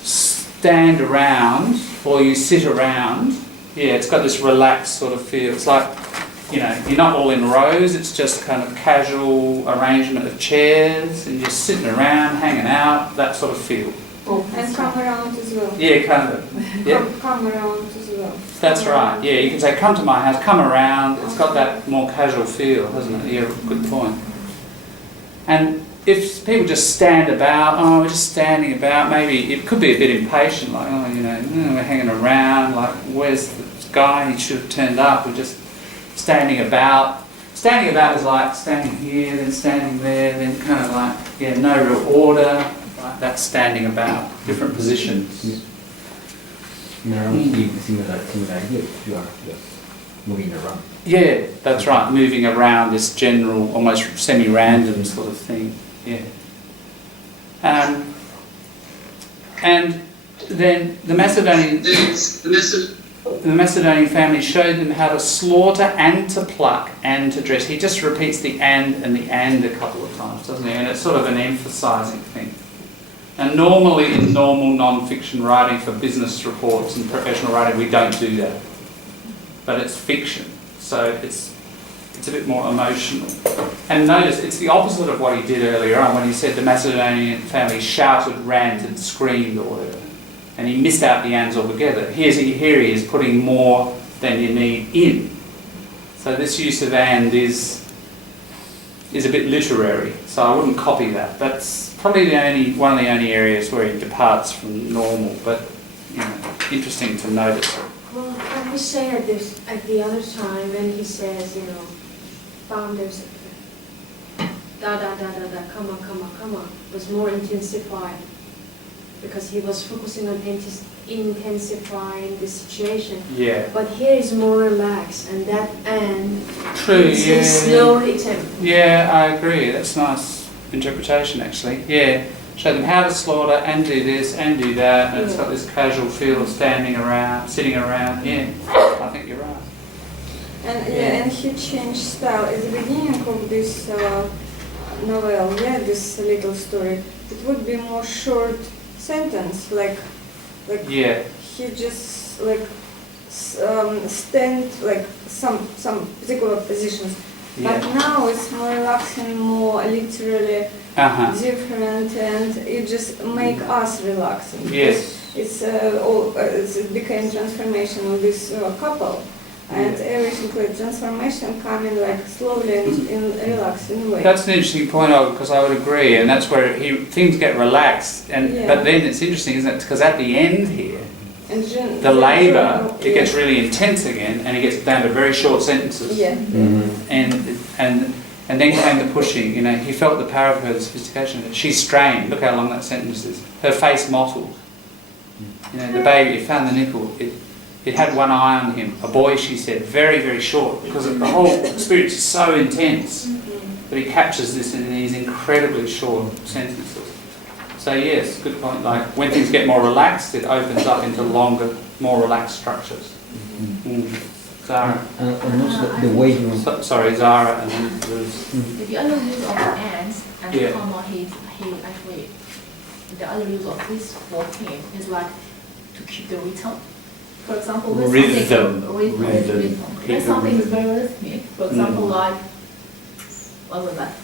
stand around or you sit around, yeah, it's got this relaxed sort of feel. It's like, you know, you're not all in rows, it's just kind of casual arrangement of chairs and you're sitting around, hanging out, that sort of feel. And come around as well. Yeah, kind of. Yeah. Come around as well. That's right. Yeah, you can say, come to my house, come around. It's got that more casual feel, hasn't it? Yeah, good point. And if people just stand about, oh, we're just standing about, maybe it could be a bit impatient, like, oh, you know, we're hanging around, like, where's the guy? He should have turned up. We're just standing about. Standing about is like standing here, then standing there, then kind of like, yeah, no real order. Like that's standing about, different positions. Similar idea. You are just moving around. Yeah, that's right, moving around this general, almost semi-random sort of thing. Yeah. And then the Macedonian family showed them how to slaughter and to pluck and to dress. He just repeats the and a couple of times, doesn't he? And it's sort of an emphasising thing. And normally in normal non-fiction writing for business reports and professional writing, we don't do that. But it's fiction, so it's a bit more emotional. And notice, it's the opposite of what he did earlier on when he said the Macedonian family shouted, ranted, screamed or whatever. And he missed out the ands altogether. Here he is putting more than you need in. So this use of and is a bit literary, so I wouldn't copy that. That's probably one of the only areas where he departs from normal, but you know, interesting to notice. Well, can we say at the other time when he says, you know, founders, come on, was more intensified because he was focusing on intensifying the situation. Yeah. But here is more relaxed, and that and true, it's yeah. a slow rhythm. Yeah, I agree. That's nice interpretation, actually. Yeah. Show them how to slaughter and do this and do that, and it's got this casual feel of standing around, sitting around. Yeah, I think you're right. And he changed style at the beginning of this novel. Yeah, this little story. It would be more short sentence, like yeah. he just like stand like some particular positions. Yeah. But now it's more relaxing, more literally different, and it just make us relaxing. Yes. It became transformation of this couple, and everything like transformation coming like slowly in relaxing way. That's an interesting point, because I would agree, and that's where things get relaxed. But then it's interesting, isn't it? Because at the end here, the labour, it gets really intense again, and it gets down to very short sentences. Yeah. And then came the pushing. You know, he felt the power of her sophistication. She strained. Look how long that sentence is. Her face mottled. You know, the baby, it found the nipple. It had one eye on him. A boy, she said, very, very short, because the whole experience is so intense. But he captures this in these incredibly short sentences. So yes, good point. Like when things get more relaxed, it opens up into longer, more relaxed structures. Zara. And also the way you... Sorry, Zara and then Liz. The other use of ands and comma, he actually, the other use of this for him is like to keep the rhythm. For example, when something is very rhythmic, for example, like, what was that?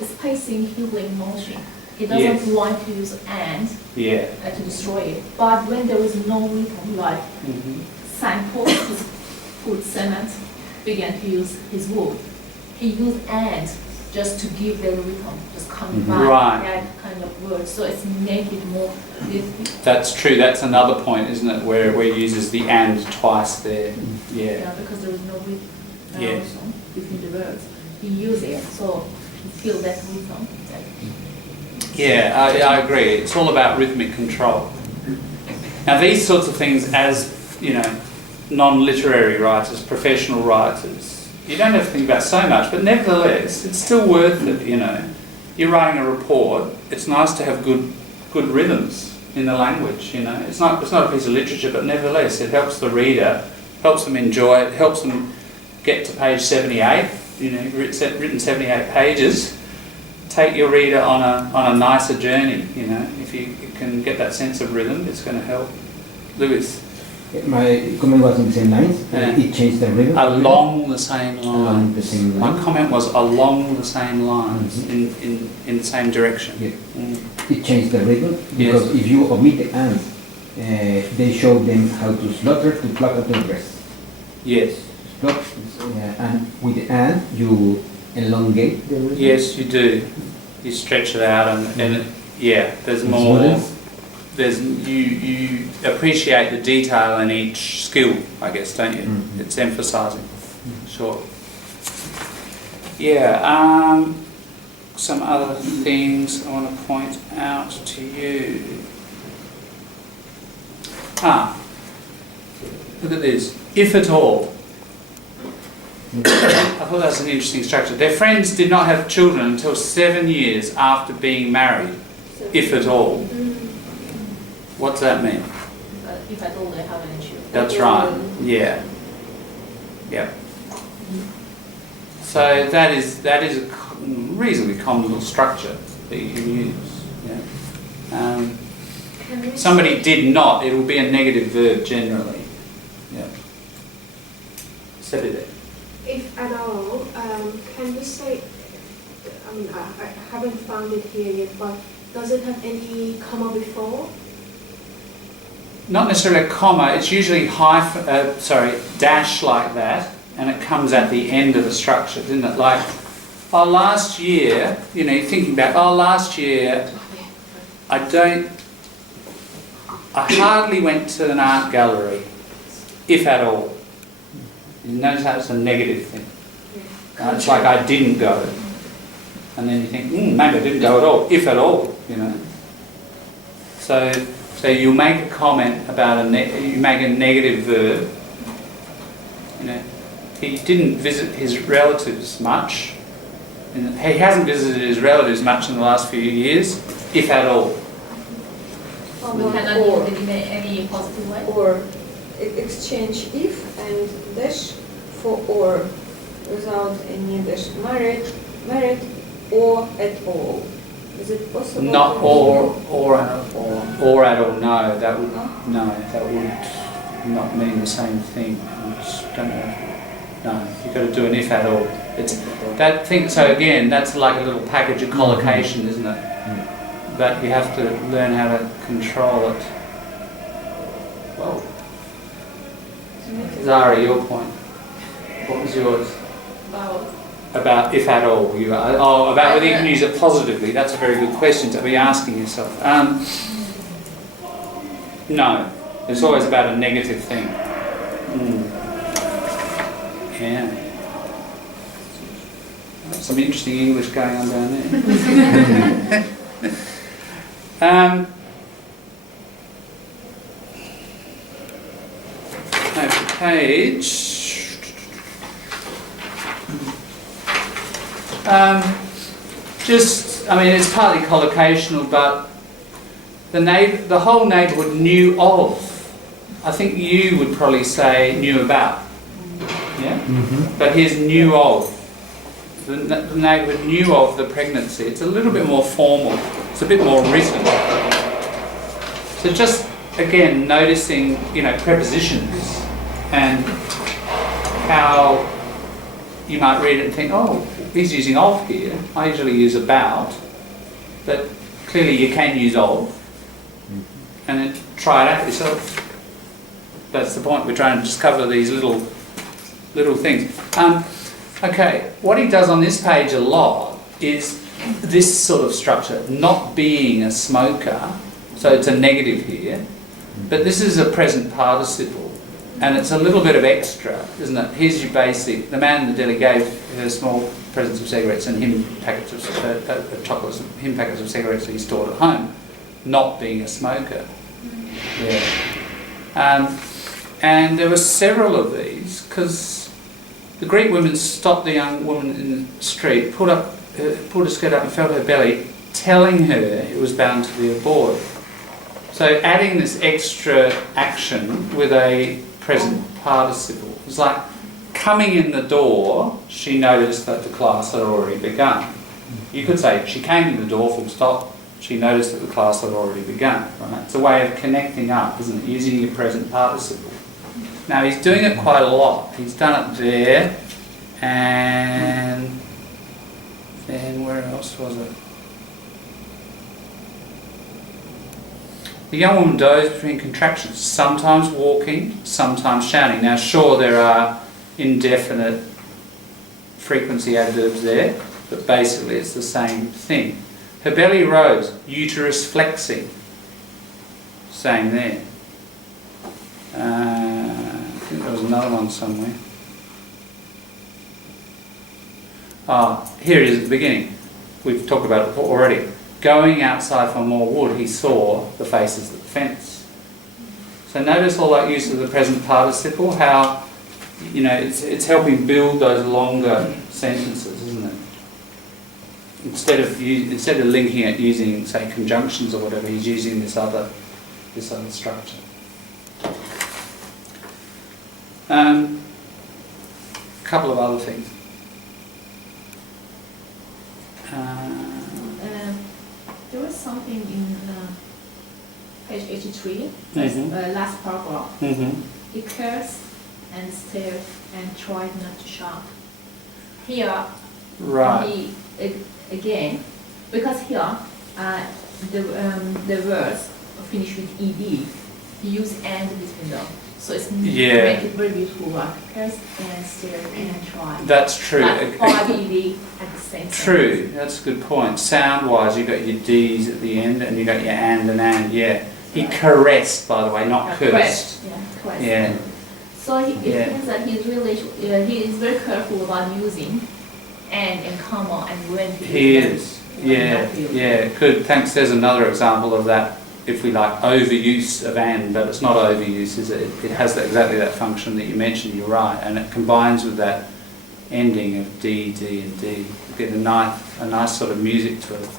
Spacing, healing, motion. He doesn't want to use and to destroy it. But when there is no rhythm, like signpost, put cement, began to use his wood. He used and just to give the rhythm, just coming back, that kind of word. So it's make it more rhythmic. That's true. That's another point, isn't it? Where he uses the and twice there. Yeah, because there is no rhythm between the words. He used it, so you feel that rhythm. Yeah, I agree. It's all about rhythmic control. Now, these sorts of things, as you know, non-literary writers, professional writers, you don't have to think about so much, but nevertheless, it's still worth it. You know, you're writing a report. It's nice to have good good rhythms in the language. You know, it's not a piece of literature, but nevertheless, it helps the reader, helps them enjoy it, helps them get to page 78. You know, written 78 pages. Take your reader on a nicer journey. You know, if you can get that sense of rhythm, it's going to help. Lewis. My comment was in the same lines. It changed the rhythm. Along the same lines. Along the same line. My comment was along the same lines, in the same direction. Yeah. It changed the rhythm because if you omit the and, they show them how to slaughter, to pluck, and to dress. Yes. And with the and, you elongate the rhythm. Yes, you do. You stretch it out, and there's more. You appreciate the detail in each skill, I guess, don't you? Mm-hmm. It's emphasising. Sure. Yeah. Some other things I want to point out to you. Look at this. If at all. I thought that was an interesting structure. Their friends did not have children until 7 years after being married, if at all. What's that mean? If at all they have any children. That's right. Yeah. Yep. So that is a reasonably common little structure that you can use. Yeah. Somebody did not. It will be a negative verb generally. Yeah. Said it. If at all, can we say? I mean, I haven't found it here yet, but does it have any comma before? Not necessarily a comma, it's usually dash like that, and it comes at the end of the structure, isn't it? Like, last year, you know, thinking back, last year, I hardly went to an art gallery, if at all. You notice how it's a negative thing. It's like I didn't go. And then you think, maybe I didn't go at all, if at all, you know. So you make a comment about you make a negative verb. You know, he didn't visit his relatives much. He hasn't visited his relatives much in the last few years, if at all. We cannot use it in any positive way. Or exchange if and dash for or without any dash. Married, or at all. Is it possible? Not or at all. No, that would not mean the same thing. I just don't know. No, you've got to do an if at all. It's that thing. So again, that's like a little package of collocation, isn't it? But you have to learn how to control it. Well, Zara, your point. What was yours? About if at all. About whether you can use it positively. That's a very good question to be asking yourself. No, it's always about a negative thing. Yeah. Some interesting English going on down there. Page. It's partly collocational, but the whole neighbourhood knew of. I think you would probably say knew about. Yeah? Mm-hmm. But here's knew of. The neighbourhood knew of the pregnancy. It's a little bit more formal. It's a bit more written. So just, again, noticing, prepositions and how you might read it and think, he's using of here. I usually use about. But clearly you can use of. And then try it out yourself. That's the point. We're trying to discover these little things. Okay, what he does on this page a lot is this sort of structure, not being a smoker, so it's a negative here, but this is a present participle, and it's a little bit of extra, isn't it? Here's your basic, the man in the deli gave her small presents of cigarettes and him packets of chocolates, him packets of cigarettes that he stored at home, not being a smoker. Yeah. And there were several of these, because the Greek women stopped the young woman in the street, pulled her skirt up and felt her belly, telling her it was bound to be a boy. So adding this extra action with a present participle. It's like coming in the door, she noticed that the class had already begun. You could say she came in the door, full stop, she noticed that the class had already begun. Right? It's a way of connecting up, isn't it? Using your present participle. Now he's doing it quite a lot. He's done it there, and then where else was it? The young woman dozed between contractions, sometimes walking, sometimes shouting. Now sure, there are indefinite frequency adverbs there, but basically it's the same thing. Her belly rose, uterus flexing. Same there. I think there was another one somewhere. Here it is at the beginning. We've talked about it already. Going outside for more wood, he saw the faces at the fence. So notice all that use of the present participle, how, you know, it's helping build those longer sentences, isn't it? Instead of linking it using, say, conjunctions or whatever, he's using this other structure. A couple of other things. There was something in page 83, last paragraph. He cursed and stared and tried not to shout. Here, he again, because here the words finish with ed, he used and between them. So it's make it very beautiful, like cursed and stared and tried. That's true. Like 5 ed at the same time. True, that's a good point. Sound-wise, you've got your D's at the end, and you've got your and, yeah. He caressed, by the way, not cursed. Cursed. Yeah. So it means that he's really, he is very careful about using and comma and when he is. Yeah, good. Thanks. There's another example of that, if we like, overuse of and, but it's not overuse, is it? It has exactly that function that you mentioned, you're right, and it combines with that ending of D, D and D. You get a nice sort of music to it.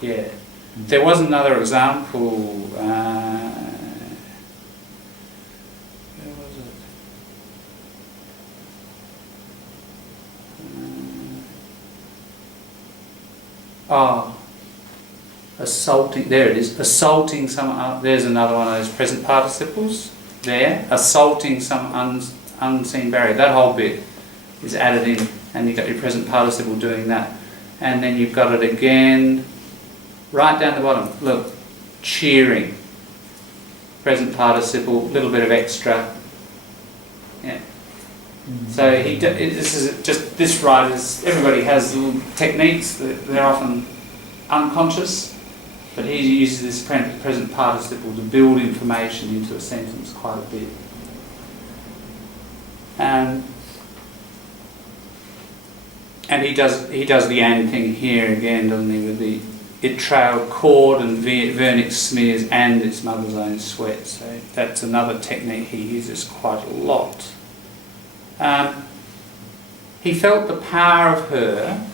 Yeah. There was another example, where was it? Assaulting, there it is, assaulting some, there's another one of those present participles, there, assaulting some unseen barrier. That whole bit is added in, and you've got your present participle doing that. And then you've got it again, right down the bottom, look, cheering, present participle, little bit of extra, yeah. So this is just, this writer's, everybody has little techniques, they're often unconscious, but he uses this present participle to build information into a sentence quite a bit. And he does the and thing here again, doesn't he, with the it trailed cord and vernix smears and its mother's own sweat. So that's another technique he uses quite a lot. He felt the power of her,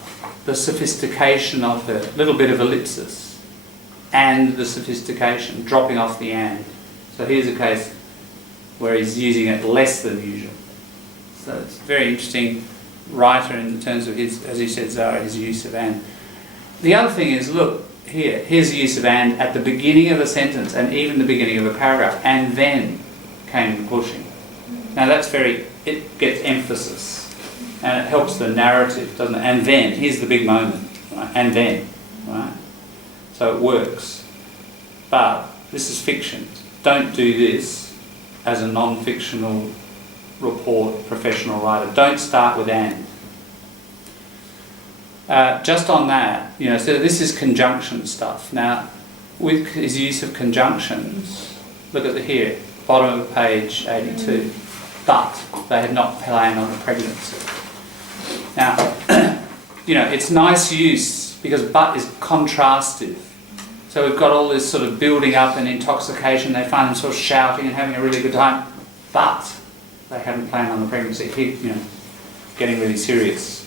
the sophistication of her, little bit of ellipsis, and the sophistication, dropping off the and. So here's a case where he's using it less than usual. So it's very interesting writer in terms of his, as he said, Zara, his use of and. The other thing is, look, here's the use of and at the beginning of a sentence and even the beginning of a paragraph, and then came the pushing. Now that's it gets emphasis, and it helps the narrative, doesn't it? And then, here's the big moment, right? And then, right? So it works. But this is fiction. Don't do this as a non-fictional report professional writer. Don't start with and. Just on that, so this is conjunction stuff. Now, with his use of conjunctions, look at here, bottom of page 82. But they had not planned on the pregnancy. Now, it's nice use because but is contrastive. So we've got all this sort of building up and intoxication. They find them sort of shouting and having a really good time, but they hadn't planned on the pregnancy. Getting really serious.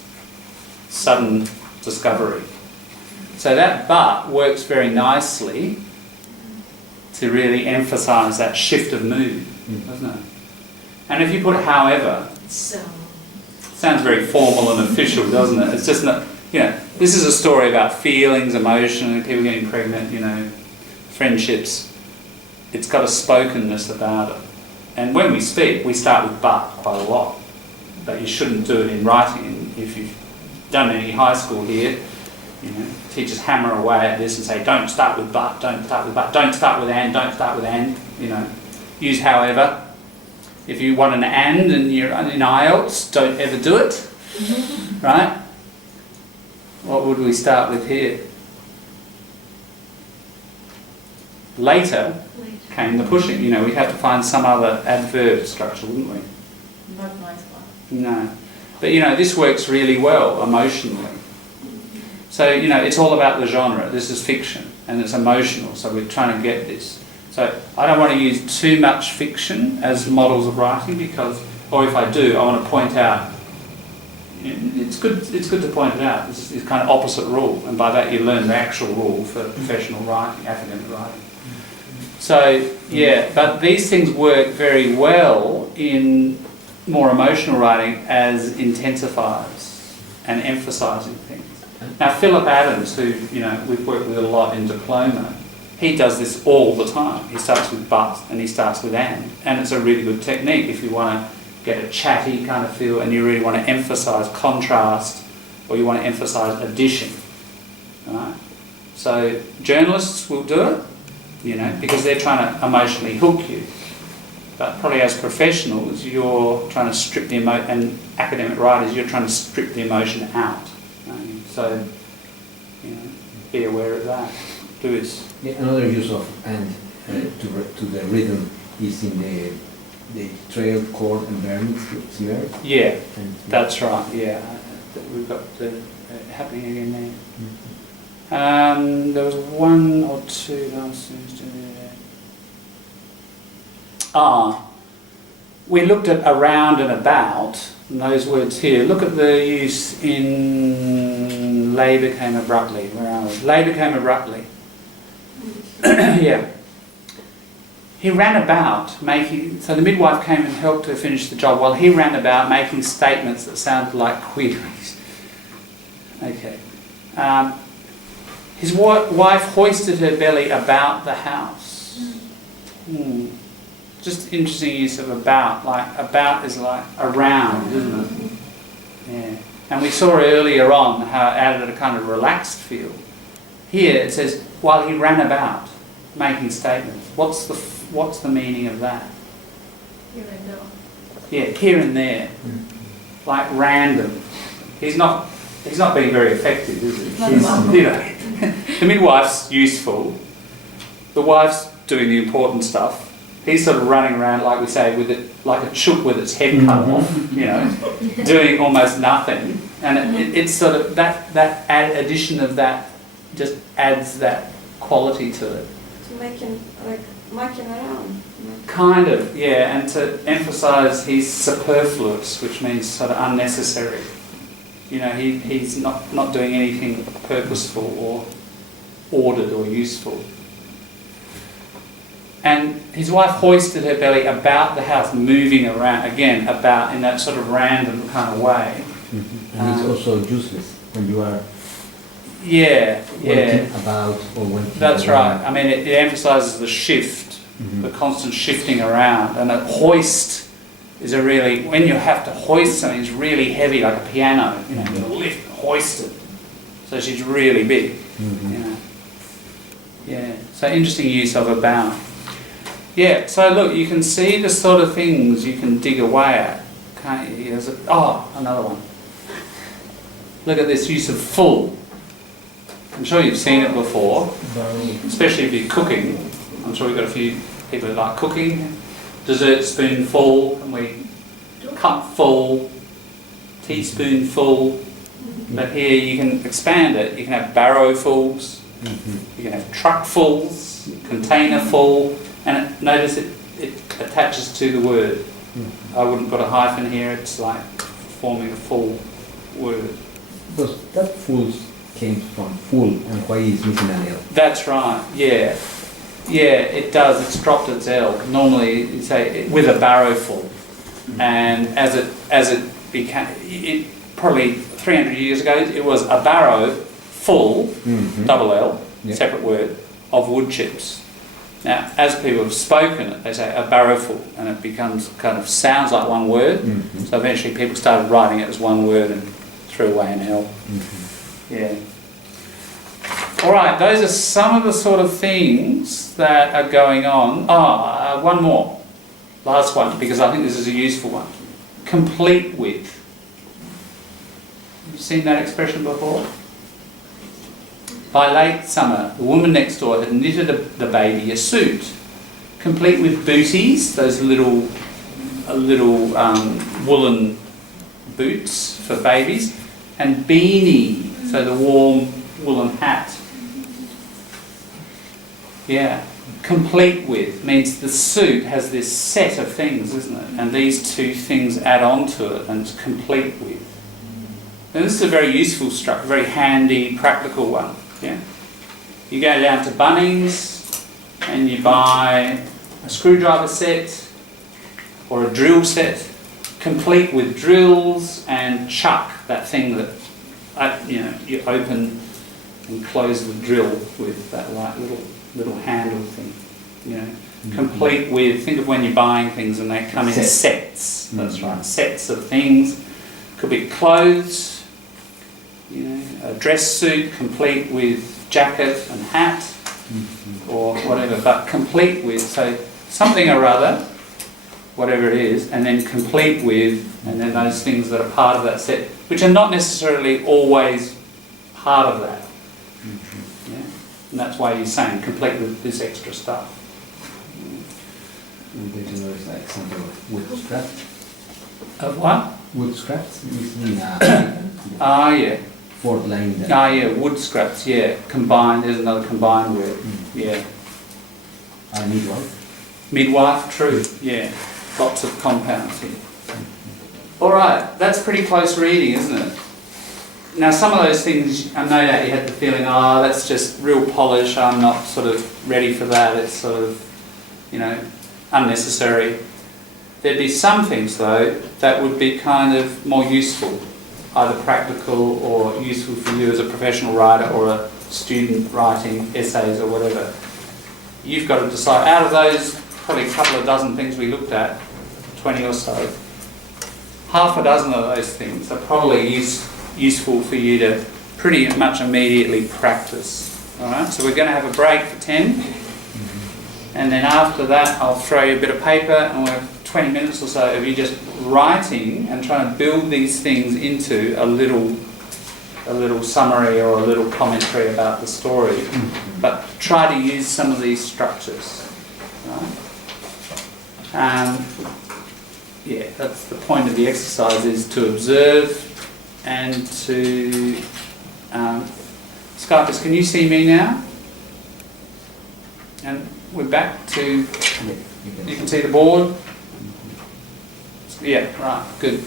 Sudden discovery. So that but works very nicely to really emphasise that shift of mood, doesn't it? And if you put however, So. sounds very formal and official, doesn't it? It's just not, you know, this is a story about feelings, emotion, people getting pregnant, you know, friendships. It's got a spokenness about it. And when we speak, we start with but quite a lot. But you shouldn't do it in writing. And if you've done any high school here, you know, teachers hammer away at this and say, don't start with but, don't start with but, don't start with and, don't start with and, you know. Use however. If you want an and you're in IELTS, don't ever do it, right? What would we start with here? Later came the pushing. You know, we'd have to find some other adverb structure, wouldn't we? Not nice one. No. But, you know, this works really well emotionally. So, you know, it's all about the genre. This is fiction, and it's emotional, so we're trying to get this. So I don't want to use too much fiction as models of writing because, or if I do, I want to point out, it's good to point it out. This is kind of opposite rule, and by that you learn the actual rule for professional writing, academic writing. So, yeah, but these things work very well in more emotional writing as intensifiers and emphasising things. Now, Philip Adams, who, you know, we've worked with a lot in diploma, he does this all the time. He starts with but and he starts with and it's a really good technique if you want to get a chatty kind of feel and you really want to emphasise contrast or you want to emphasise addition. Right? So journalists will do it, you know, because they're trying to emotionally hook you. But probably as professionals, you're trying to strip the emotion, and academic writers, you're trying to strip the emotion out. So, you know, be aware of that. Lewis. Yeah, another use of and to the rhythm is in the trail chord and snare. Yeah, and that's right. Yeah, we've got the happening again there. Mm-hmm. There was one or two last things. We looked at around and about, and those words here. Look at the use in labour came abruptly. Where are we? Labour came abruptly. Yeah. He ran about making, so the midwife came and helped her finish the job while he ran about making statements that sounded like queries. Okay. His wife hoisted her belly about the house. Just interesting use of about. Like, about is like around, isn't it? Yeah. And we saw earlier on how it added a kind of relaxed feel. Here it says, while he ran about making statements. What's the meaning of that? Here and now. Yeah, here and there. Like random. He's not being very effective, is he? You know, the midwife's useful. The wife's doing the important stuff. He's sort of running around, like we say, with it like a chook with its head cut off, you know, doing almost nothing. And it's sort of that addition of that just adds that quality to it. To making around. Kind of, yeah, and to emphasise he's superfluous, which means sort of unnecessary. You know, he's not doing anything purposeful or ordered or useful. And his wife hoisted her belly about the house, moving around, again, about in that sort of random kind of way. And it's also useless when you are working about or when. That's right. I mean, it emphasises the shift, the constant shifting around. And a hoist is a really, when you have to hoist something, it's really heavy, like a piano. You know, you lift, hoist it. So she's really big. You know. Yeah. So interesting use of about. Yeah, so look, you can see the sort of things you can dig away at, can't you? Another one. Look at this use of full. I'm sure you've seen it before, especially if you're cooking. I'm sure we've got a few people who like cooking. Dessert spoonful, and we cupful, teaspoonful. But here you can expand it. You can have barrowfuls, you can have truckfuls, containerful. And notice it attaches to the word. I wouldn't put a hyphen here, it's like forming a full word. Because that full came from full, and why is missing an L? That's right, yeah. Yeah, it does, it's dropped its L. Normally, you say, with a barrow full. And as it became, probably 300 years ago, it was a barrow full, double L, separate word, of wood chips. Now, as people have spoken it, they say a barrowful, and it becomes kind of sounds like one word. So eventually people started writing it as one word and threw away an L. Yeah. All right, those are some of the sort of things that are going on. One more. Last one, because I think this is a useful one. Complete with. Have you seen that expression before? By late summer, the woman next door had knitted the baby a suit, complete with booties, those little woolen boots for babies, and beanie, so the warm woolen hat. Yeah, complete with means the suit has this set of things, isn't it? And these two things add on to it, and it's complete with. And this is a very useful structure, very handy, practical one. Yeah, you go down to Bunnings and you buy a screwdriver set or a drill set, complete with drills and chuck, that thing that you open and close the drill with, that little handle thing. Complete with. Think of when you're buying things and they come in sets. That's right, sets of things. Could be clothes. A dress suit complete with jacket and hat or whatever, but complete with, so something or other, whatever it is, and then complete with, and then those things that are part of that set, which are not necessarily always part of that. Yeah? And that's why he's saying complete with this extra stuff. We get to know it's like something of wood scraps. Of what? Wood scraps? Yeah. Fourth line there. Yeah, wood scraps, yeah. Combined, there's another combined word. Yeah. Midwife. Midwife, true, yeah. Lots of compounds here. Alright, that's pretty close reading, isn't it? Now some of those things, I know that you had the feeling, that's just real polish, I'm not sort of ready for that, it's sort of, unnecessary. There'd be some things though that would be kind of more useful, either practical or useful for you as a professional writer or a student writing essays or whatever. You've got to decide, out of those probably a couple of dozen things we looked at, 20 or so, half a dozen of those things are probably useful for you to pretty much immediately practice. Alright, so we're going to have a break for 10, and then after that I'll throw you a bit of paper and we'll have 20 minutes or so of you just writing and trying to build these things into a little summary or a little commentary about the story, but try to use some of these structures. Right? That's the point of the exercise, is to observe and to... Skypers, can you see me now? And we're back to... You can see the board? Yeah, right, good.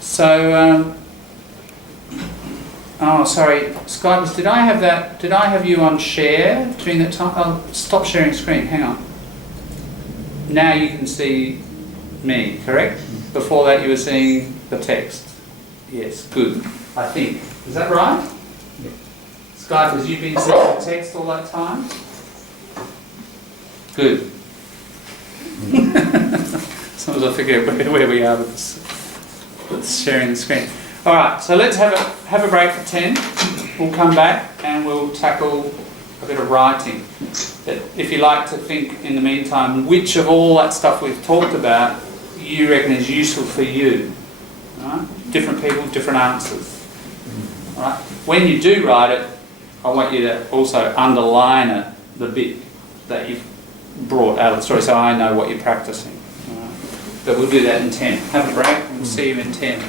So, sorry, Skypers, did I have you on share during that time? Oh, stop sharing screen, hang on. Now you can see me, correct? Before that you were seeing the text. Yes, good, I think. Is that right? Yeah. Skypers, you've been seeing the text all that time? Good. Sometimes I forget where we are with sharing the screen. All right, so let's have a break for 10. We'll come back and we'll tackle a bit of writing. But if you like to think in the meantime, which of all that stuff we've talked about you reckon is useful for you? All right? Different people, different answers. All right? When you do write it, I want you to also underline it, the bit that you've brought out of the story, so I know what you're practicing. All right? But we'll do that in 10. Have a break and we'll see you in 10.